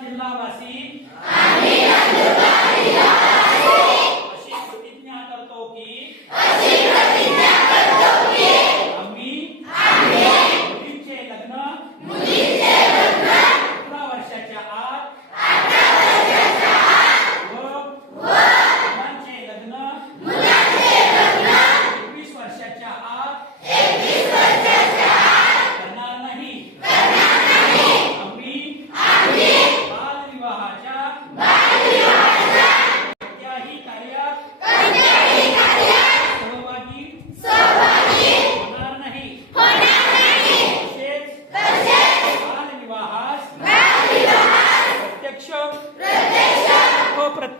जिल्हावासी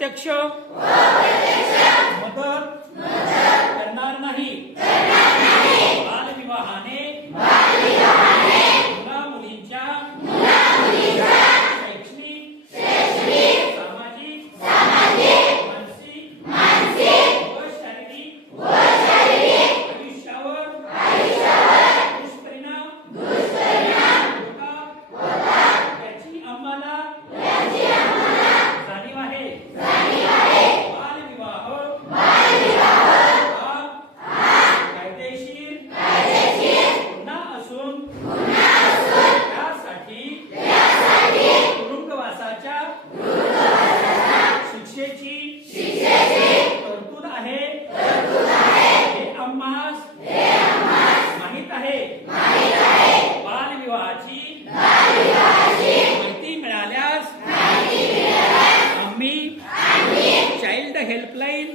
प्रत्यक्ष भाषाच्या शिक्षेची तरतूद आहे. हे आम्हास माहीत आहे. बालविवाहाची माहिती मिळाल्यास आम्ही चाइल्ड हेल्पलाईन